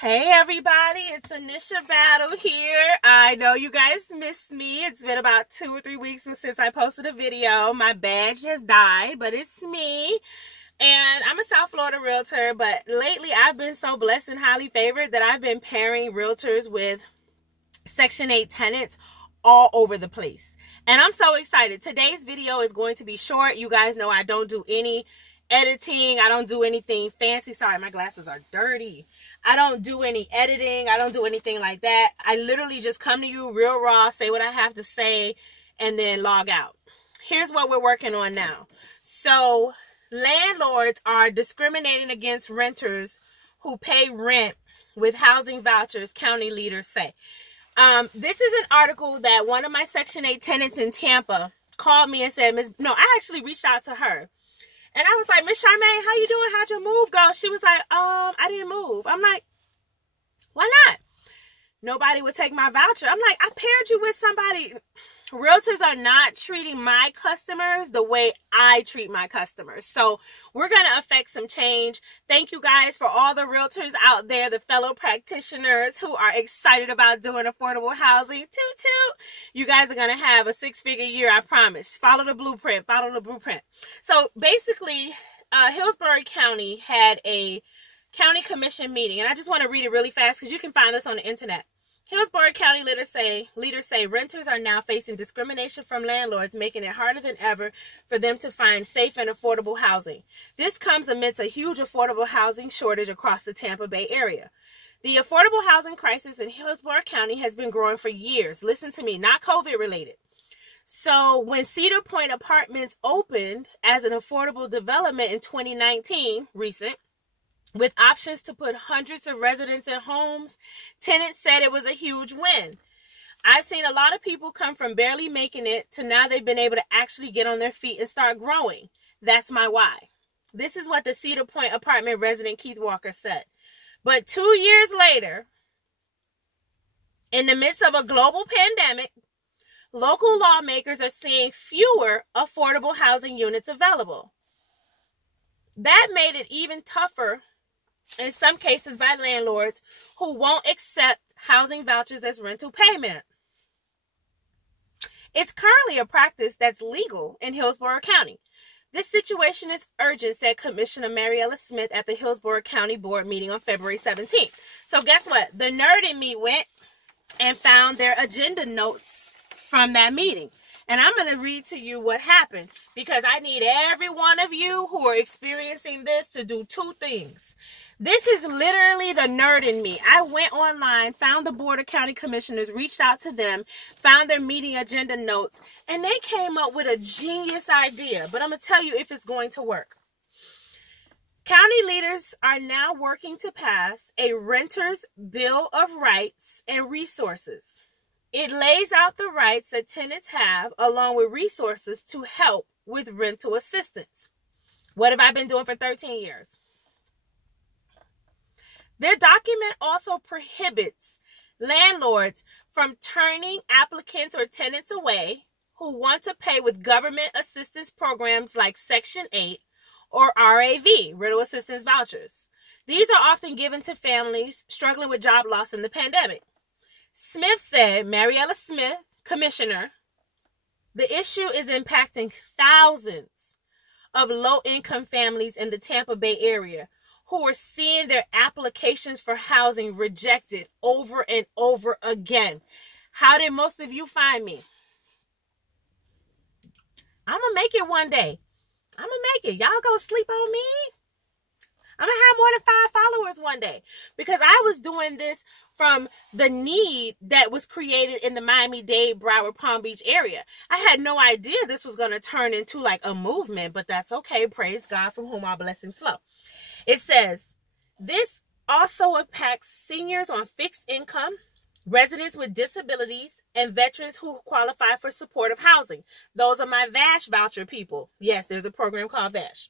Hey everybody, it's Annisha Battle here. I know you guys missed me. It's been about 2 or 3 weeks since I posted a video. My badge has died, but it's me. And I'm a South Florida realtor, but lately I've been so blessed and highly favored that I've been pairing realtors with Section 8 tenants all over the place. And I'm so excited. Today's video is going to be short. You guys know I don't do any editing. I don't do anything fancy. Sorry, my glasses are dirty. I don't do any editing. I don't do anything like that. I literally just come to you real raw, say what I have to say, and then log out. Here's what we're working on now. So landlords are discriminating against renters who pay rent with housing vouchers, county leaders say. This is an article that one of my Section 8 tenants in Tampa called me and said, I actually reached out to her. And I was like, Miss Charmaine, how you doing? How'd your move go? She was like, I didn't move. I'm like, why not? Nobody would take my voucher. I'm like, I paired you with somebody. Realtors are not treating my customers the way I treat my customers. So we're going to affect some change. Thank you guys for all the realtors out there, the fellow practitioners who are excited about doing affordable housing. Toot toot. You guys are going to have a 6-figure year, I promise. Follow the blueprint. Follow the blueprint. So basically, Hillsborough County had a county commission meeting. And I just want to read it really fast because you can find this on the internet. Hillsborough County leaders say renters are now facing discrimination from landlords, making it harder than ever for them to find safe and affordable housing. This comes amidst a huge affordable housing shortage across the Tampa Bay area. The affordable housing crisis in Hillsborough County has been growing for years. Listen to me, not COVID related. So when Cedar Point Apartments opened as an affordable development in 2019, recent, with options to put hundreds of residents in homes, tenants said it was a huge win. I've seen a lot of people come from barely making it to now they've been able to actually get on their feet and start growing. That's my why. This is what the Cedar Point apartment resident Keith Walker said. But 2 years later, in the midst of a global pandemic, local lawmakers are seeing fewer affordable housing units available. That made it even tougher in some cases by landlords who won't accept housing vouchers as rental payment. It's currently a practice that's legal in Hillsborough County. This situation is urgent, said Commissioner Mariella Smith at the Hillsborough County Board meeting on February 17th. So guess what? The nerd in me went and found their agenda notes from that meeting. And I'm going to read to you what happened because I need every one of you who are experiencing this to do 2 things. This is literally the nerd in me. I went online, found the Board of County Commissioners, reached out to them, found their meeting agenda notes, and they came up with a genius idea. But I'm going to tell you if it's going to work. County leaders are now working to pass a renter's Bill of Rights and Resources. It lays out the rights that tenants have along with resources to help with rental assistance. What have I been doing for 13 years? The document also prohibits landlords from turning applicants or tenants away who want to pay with government assistance programs like Section 8 or RAV, rental assistance vouchers. These are often given to families struggling with job loss in the pandemic. Smith said, Mariella Smith, commissioner, the issue is impacting thousands of low-income families in the Tampa Bay area who are seeing their applications for housing rejected over and over again. How did most of you find me? I'm going to make it one day. I'm going to make it. Y'all going to sleep on me? I'm going to have more than 5 followers one day because I was doing this from the need that was created in the Miami-Dade, Broward, Palm Beach area. I had no idea this was going to turn into like a movement, but that's okay. Praise God from whom our blessings flow. It says, this also impacts seniors on fixed income, residents with disabilities, and veterans who qualify for supportive housing. Those are my VASH voucher people. Yes, there's a program called VASH.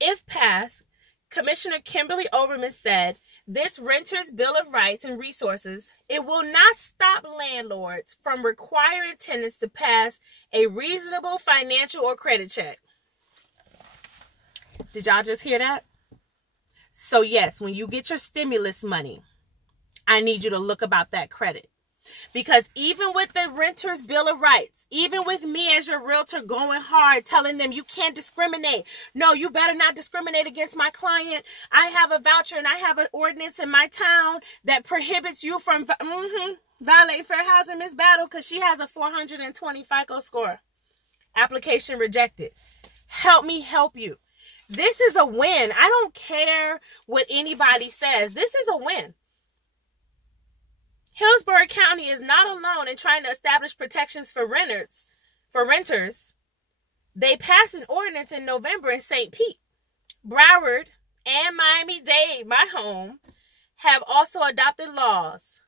If passed, Commissioner Kimberly Overman said, this renter's Bill of Rights and Resources, it will not stop landlords from requiring tenants to pass a reasonable financial or credit check. Did y'all just hear that? So yes, when you get your stimulus money, I need you to look about that credit. Because even with the renter's bill of rights, even with me as your realtor going hard, telling them you can't discriminate. No, you better not discriminate against my client. I have a voucher and I have an ordinance in my town that prohibits you from violating fair housing, Miss Battle, because she has a 420 FICO score. Application rejected. Help me help you. This is a win. I don't care what anybody says. This is a win. Hillsborough County is not alone in trying to establish protections for renters. They passed an ordinance in November in St. Pete. Broward and Miami-Dade, my home, have also adopted laws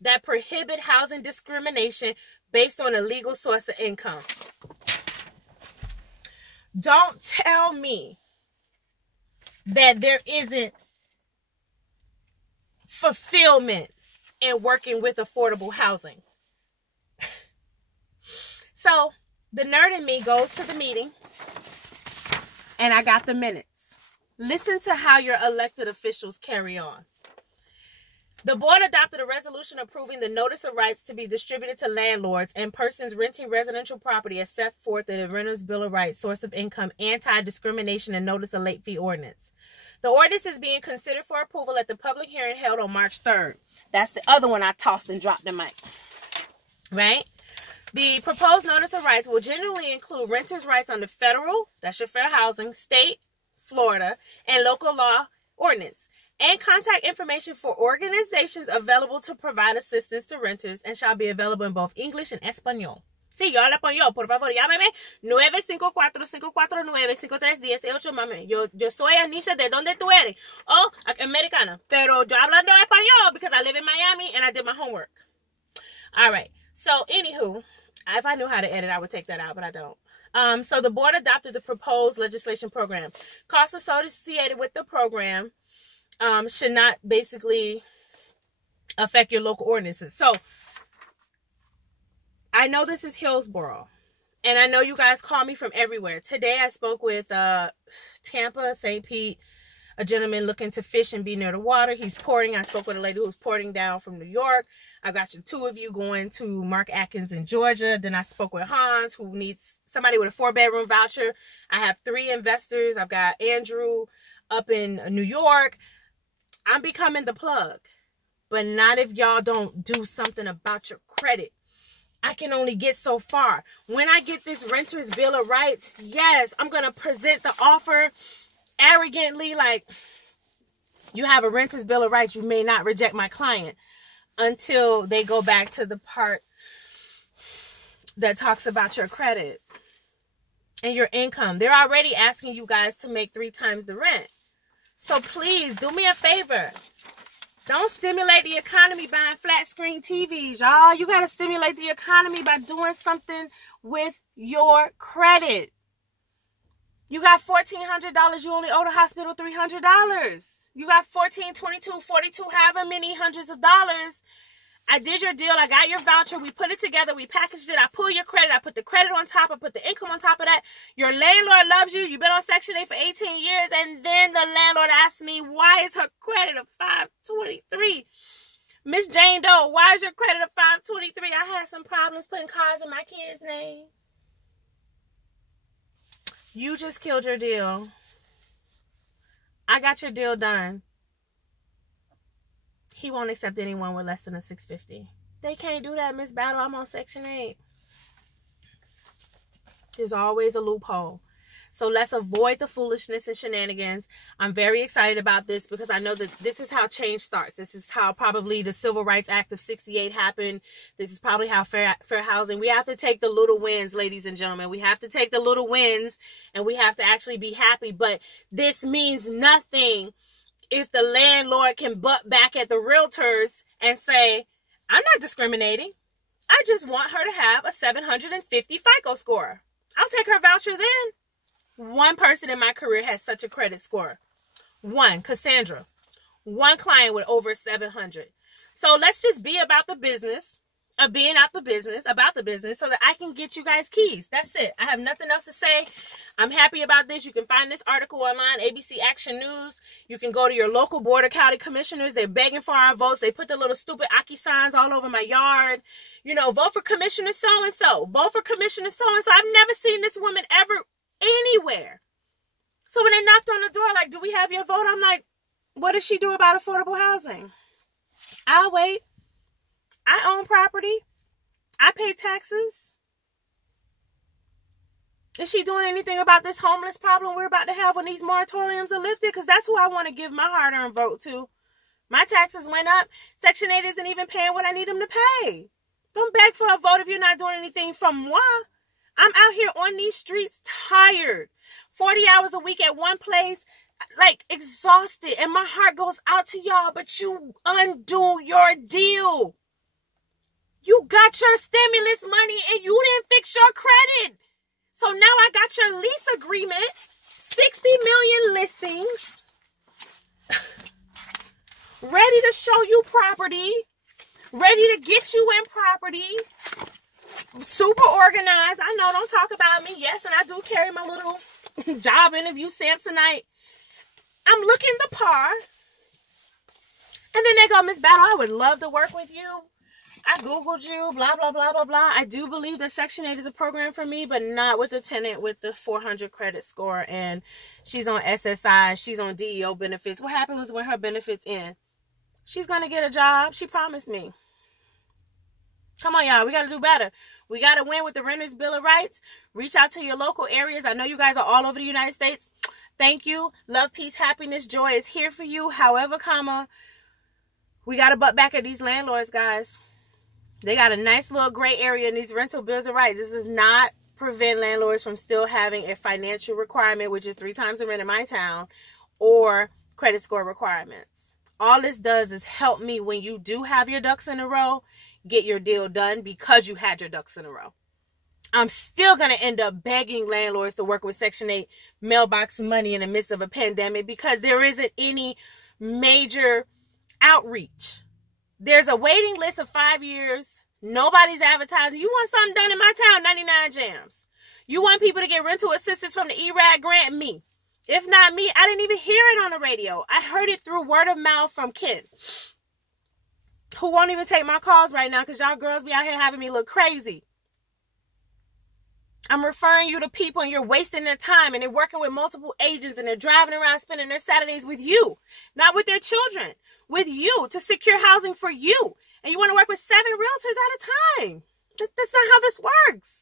that prohibit housing discrimination based on a legal source of income. Don't tell me that there isn't fulfillment in working with affordable housing. So the nerd in me goes to the meeting, and I got the minutes. Listen to how your elected officials carry on. The board adopted a resolution approving the notice of rights to be distributed to landlords and persons renting residential property as set forth in the Renters' Bill of Rights, Source of Income, Anti-Discrimination, and Notice of Late Fee Ordinance. The ordinance is being considered for approval at the public hearing held on March 3rd. That's the other one I tossed and dropped the mic. Right? The proposed notice of rights will generally include renters' rights under federal, that's your fair housing, state, Florida, and local law ordinance, and contact information for organizations available to provide assistance to renters, and shall be available in both English and Espanol. Sí, yo hablo español, por favor, llámeme 954-549-5318, mami. Yo soy Annisha, ¿de dónde tú eres? Oh, americana. Pero yo hablando español because I live in Miami and I did my homework. All right. So, anywho, if I knew how to edit, I would take that out, but I don't. So the board adopted the proposed legislation program. Costs associated with the program should not basically affect your local ordinances. So, I know this is Hillsborough, and I know you guys call me from everywhere. Today I spoke with Tampa, St. Pete, a gentleman looking to fish and be near the water. He's porting. I spoke with a lady who's porting down from New York. I got you two of you going to Mark Atkins in Georgia. Then I spoke with Hans, who needs somebody with a 4-bedroom voucher. I have 3 investors. I've got Andrew up in New York. I'm becoming the plug, but not if y'all don't do something about your credit. I can only get so far. When I get this renter's bill of rights, yes, I'm going to present the offer arrogantly like, you have a renter's bill of rights. You may not reject my client, until they go back to the part that talks about your credit and your income. They're already asking you guys to make 3 times the rent. So please do me a favor. Don't stimulate the economy buying flat screen TVs, y'all. You got to stimulate the economy by doing something with your credit. You got $1,400. You only owe the hospital $300. You got $14, $22, $42, however many hundreds of dollars. I did your deal. I got your voucher. We put it together. We packaged it. I pull your credit. I put the credit on top. I put the income on top of that. Your landlord loves you. You've been on Section 8 for 18 years. And then the landlord asked me, why is her credit of 523? Miss Jane Doe, why is your credit of 523? I had some problems putting cars in my kid's name. You just killed your deal. I got your deal done. He won't accept anyone with less than a 650. They can't do that, Miss Battle. I'm on Section 8. There's always a loophole. So let's avoid the foolishness and shenanigans. I'm very excited about this because I know that this is how change starts. This is how probably the Civil Rights Act of 68 happened. This is probably how fair housing. We have to take the little wins, ladies and gentlemen. We have to take the little wins and we have to actually be happy. But this means nothing if the landlord can butt back at the realtors and say, I'm not discriminating. I just want her to have a 750 FICO score. I'll take her voucher then. One person in my career has such a credit score. One, Cassandra. One client with over 700. So let's just be about the business of being about the business, so that I can get you guys keys. That's it. I have nothing else to say. I'm happy about this. You can find this article online, ABC Action News. You can go to your local board of county commissioners. They're begging for our votes. They put the little stupid Aki signs all over my yard. You know, vote for Commissioner so-and-so. Vote for Commissioner so-and-so. I've never seen this woman ever anywhere. So when they knocked on the door, like, do we have your vote? I'm like, what does she do about affordable housing? I'll wait. I own property. I pay taxes. Is she doing anything about this homeless problem we're about to have when these moratoriums are lifted? Because that's who I want to give my hard-earned vote to. My taxes went up. Section 8 isn't even paying what I need them to pay. Don't beg for a vote if you're not doing anything from moi. I'm out here on these streets tired. 40 hours a week at one place, like exhausted. And my heart goes out to y'all, but you undo your deal. You got your stimulus money and you didn't fix your credit. So now I got your lease agreement, 60 million listings, ready to show you property, ready to get you in property, super organized. I know, don't talk about me. Yes, and I do carry my little job interview Samsonite. I'm looking the par. And then they go, Miss Battle, I would love to work with you. I Googled you, blah, blah, blah, blah, blah. I do believe that Section 8 is a program for me, but not with a tenant with the 400 credit score. And she's on SSI. She's on DEO benefits. What happens when her benefits end? She's going to get a job. She promised me. Come on, y'all. We got to do better. We got to win with the Renters Bill of Rights. Reach out to your local areas. I know you guys are all over the United States. Thank you. Love, peace, happiness, joy is here for you. However, we got to butt back at these landlords, guys. They got a nice little gray area in these rental bills of rights. This does not prevent landlords from still having a financial requirement, which is 3 times the rent in my town, or credit score requirements. All this does is help me when you do have your ducks in a row, get your deal done because you had your ducks in a row. I'm still going to end up begging landlords to work with Section 8 mailbox money in the midst of a pandemic because there isn't any major outreach. There's a waiting list of 5 years. Nobody's advertising. You want something done in my town, 99 Jams. You want people to get rental assistance from the ERAD grant? Me. If not me, I didn't even hear it on the radio. I heard it through word of mouth from Ken, who won't even take my calls right now because y'all girls be out here having me look crazy. I'm referring you to people and you're wasting their time and they're working with multiple agents and they're driving around spending their Saturdays with you, not with their children, with you to secure housing for you. And you want to work with 7 realtors at a time. That's not how this works.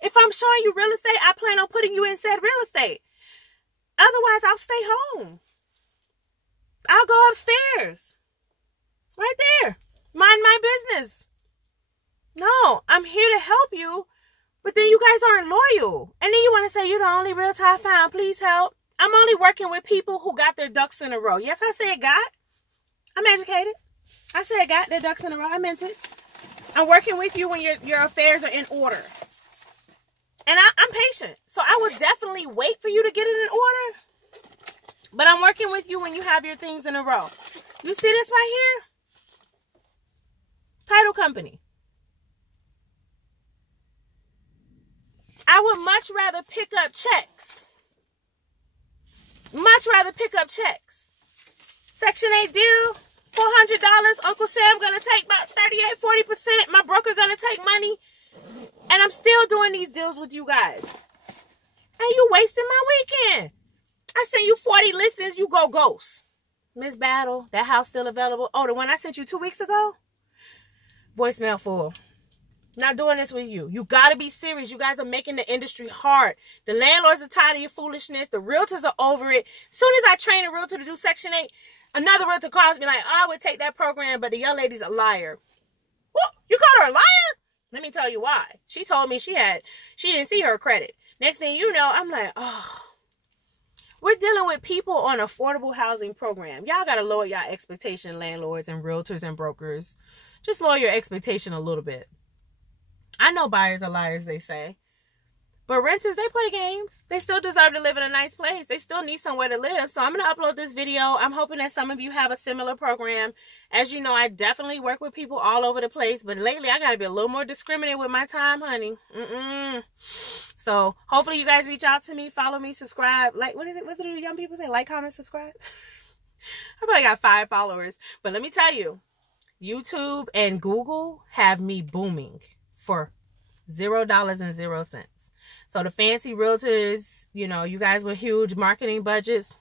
If I'm showing you real estate, I plan on putting you in said real estate. Otherwise, I'll stay home. I'll go upstairs. Right there. Mind my business. No, I'm here to help you. But then you guys aren't loyal. And then you want to say, you're the only realtor I found. Please help. I'm only working with people who got their ducks in a row. Yes, I said got. I'm educated. I said got their ducks in a row. I meant it. I'm working with you when your affairs are in order. And I'm patient. So I would definitely wait for you to get it in order. But I'm working with you when you have your things in a row. You see this right here? Title company. I would much rather pick up checks. Much rather pick up checks. Section 8 deal, $400. Uncle Sam going to take about 38-40%. My broker going to take money. And I'm still doing these deals with you guys. And you wasting my weekend. I sent you 40 listings. You go ghost. Miss Battle, that house still available. Oh, the one I sent you 2 weeks ago? Voicemail full. Not doing this with you. You got to be serious. You guys are making the industry hard. The landlords are tired of your foolishness. The realtors are over it. As soon as I train a realtor to do Section 8, another realtor calls me like, oh, I would take that program, but the young lady's a liar. What? You called her a liar? Let me tell you why. She told me she didn't see her credit. Next thing you know, I'm like, oh. We're dealing with people on affordable housing program. Y'all got to lower y'all expectation, landlords and realtors and brokers. Just lower your expectation a little bit. I know buyers are liars, they say. But renters, they play games. They still deserve to live in a nice place. They still need somewhere to live. So I'm going to upload this video. I'm hoping that some of you have a similar program. As you know, I definitely work with people all over the place. But lately, I got to be a little more discriminating with my time, honey. So hopefully you guys reach out to me, follow me, subscribe. Like, what is it? What do the young people say? Like, comment, subscribe. I probably got 5 followers. But let me tell you, YouTube and Google have me booming for $0.00. So the fancy realtors, you know, you guys with huge marketing budgets,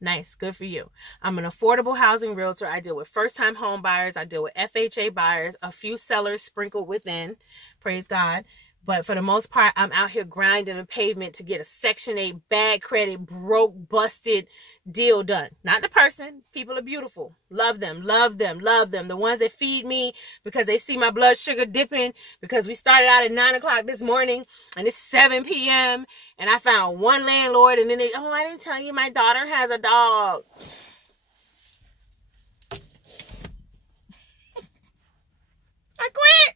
nice, good for you. I'm an affordable housing realtor. I deal with first-time home buyers. I deal with FHA buyers, a few sellers sprinkled within, praise God. But for the most part, I'm out here grinding the pavement to get a Section 8 bad credit, broke, busted deal done. Not the person. People are beautiful. Love them, love them, love them. The ones that feed me because they see my blood sugar dipping because we started out at 9 o'clock this morning and it's 7 p.m. and I found one landlord and then they, oh, I didn't tell you my daughter has a dog. I quit.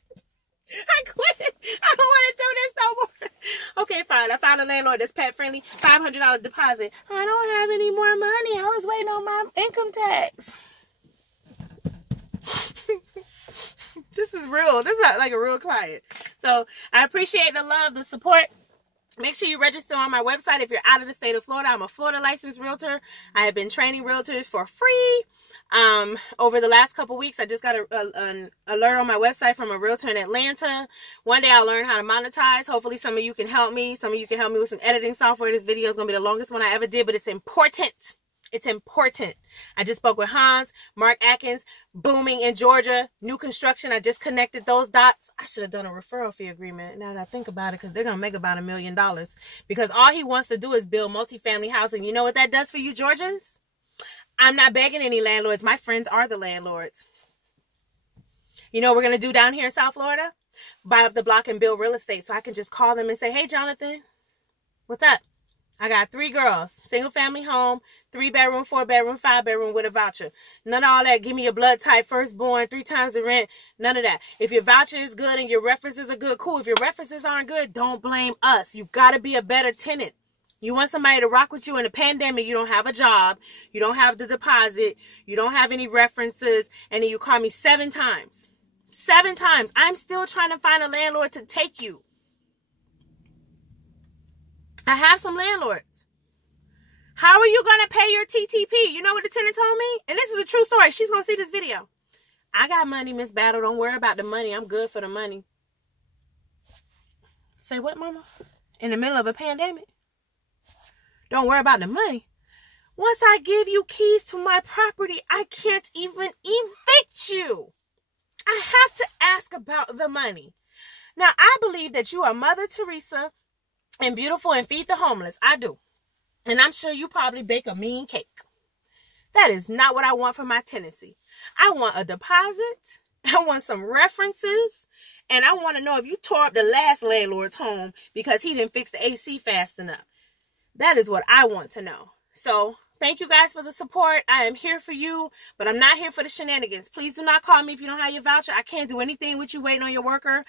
I don't want to do this no more. Okay, fine. I found a landlord that's pet friendly. $500 deposit. I don't have any more money. I was waiting on my income tax. This is real. This is like a real client. So I appreciate the love, the support. Make sure you register on my website if you're out of the state of Florida. I'm a Florida licensed realtor. I have been training realtors for free. Over the last couple weeks, I just got an alert on my website from a realtor in Atlanta. One day I'll learn how to monetize. Hopefully some of you can help me. Some of you can help me with some editing software. This video is going to be the longest one I ever did, but it's important. It's important. I just spoke with Hans, Mark Atkins, booming in Georgia, new construction. I just connected those dots. I should have done a referral fee agreement now that I think about it, because they're going to make about $1 million. Because all he wants to do is build multifamily housing. You know what that does for you, Georgians? I'm not begging any landlords. My friends are the landlords. You know what we're going to do down here in South Florida? Buy up the block and build real estate. So I can just call them and say, hey, Jonathan, what's up? I got 3 girls, single family home, 3-bedroom, 4-bedroom, 5-bedroom with a voucher. None of all that. Give me your blood type, firstborn, 3 times the rent. None of that. If your voucher is good and your references are good, cool. If your references aren't good, don't blame us. You got to be a better tenant. You want somebody to rock with you in a pandemic. You don't have a job. You don't have the deposit. You don't have any references. And then you call me 7 times. 7 times. I'm still trying to find a landlord to take you. I have some landlords. How are you going to pay your TTP? You know what the tenant told me? And this is a true story. She's going to see this video. I got money, Miss Battle. Don't worry about the money. I'm good for the money. Say what, mama? In the middle of a pandemic? Don't worry about the money. Once I give you keys to my property, I can't even evict you. I have to ask about the money. Now, I believe that you are Mother Teresa and beautiful and feed the homeless. I do. And I'm sure you probably bake a mean cake. That is not what I want for my tenancy. I want a deposit. I want some references. And I want to know if you tore up the last landlord's home because he didn't fix the AC fast enough. That is what I want to know. So thank you guys for the support. I am here for you, but I'm not here for the shenanigans. Please do not call me if you don't have your voucher. I can't do anything with you waiting on your worker.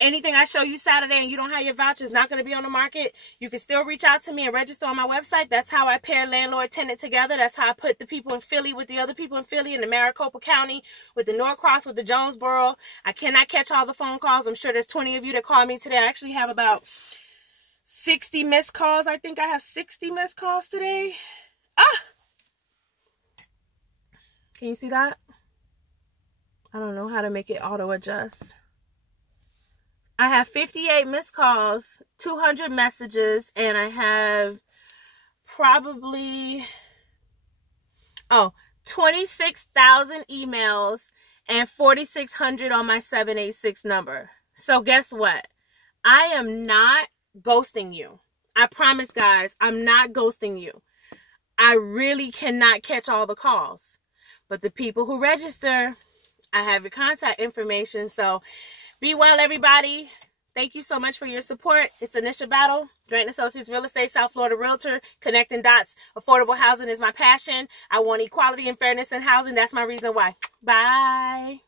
Anything I show you Saturday and you don't have your voucher is not going to be on the market. You can still reach out to me and register on my website. That's how I pair landlord tenant together. That's how I put the people in Philly with the other people in Philly, in the Maricopa County, with the Norcross, with the Jonesboro. I cannot catch all the phone calls. I'm sure there's 20 of you that call me today. I actually have about 60 missed calls. I think I have 60 missed calls today. Ah! Can you see that? I don't know how to make it auto adjust. I have 58 missed calls, 200 messages, and I have probably, 26,000 emails and 4,600 on my 786 number. So guess what? I am not ghosting you. I promise, guys, I'm not ghosting you. I really cannot catch all the calls. But the people who register, I have your contact information. So be well, everybody. Thank you so much for your support. It's Annisha Battle, Grant Associates Real Estate, South Florida Realtor, connecting dots. Affordable housing is my passion. I want equality and fairness in housing. That's my reason why. Bye.